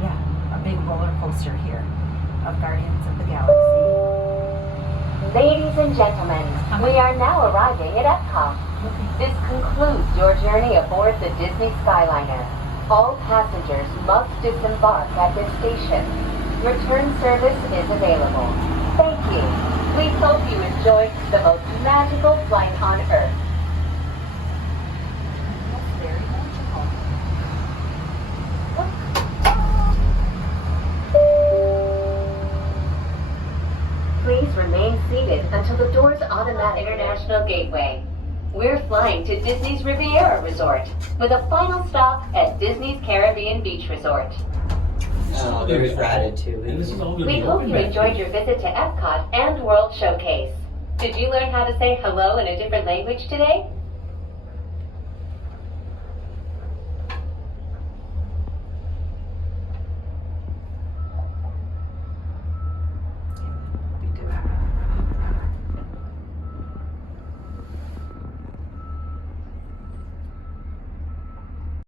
yeah, a big roller coaster here of Guardians of the Galaxy. Ladies and gentlemen, we are now arriving at Epcot. This concludes your journey aboard the Disney Skyliner. All passengers must disembark at this station. Return service is available. Thank you. We hope you enjoyed the most magical flight on Earth. That's very magical. Please remain seated until the doors automatic International Gateway. We're flying to Disney's Riviera Resort with a final stop at Disney's Caribbean Beach Resort. Oh, there's Ratatouille. We hope you enjoyed your visit to Epcot and World Showcase. Did you learn how to say hello in a different language today?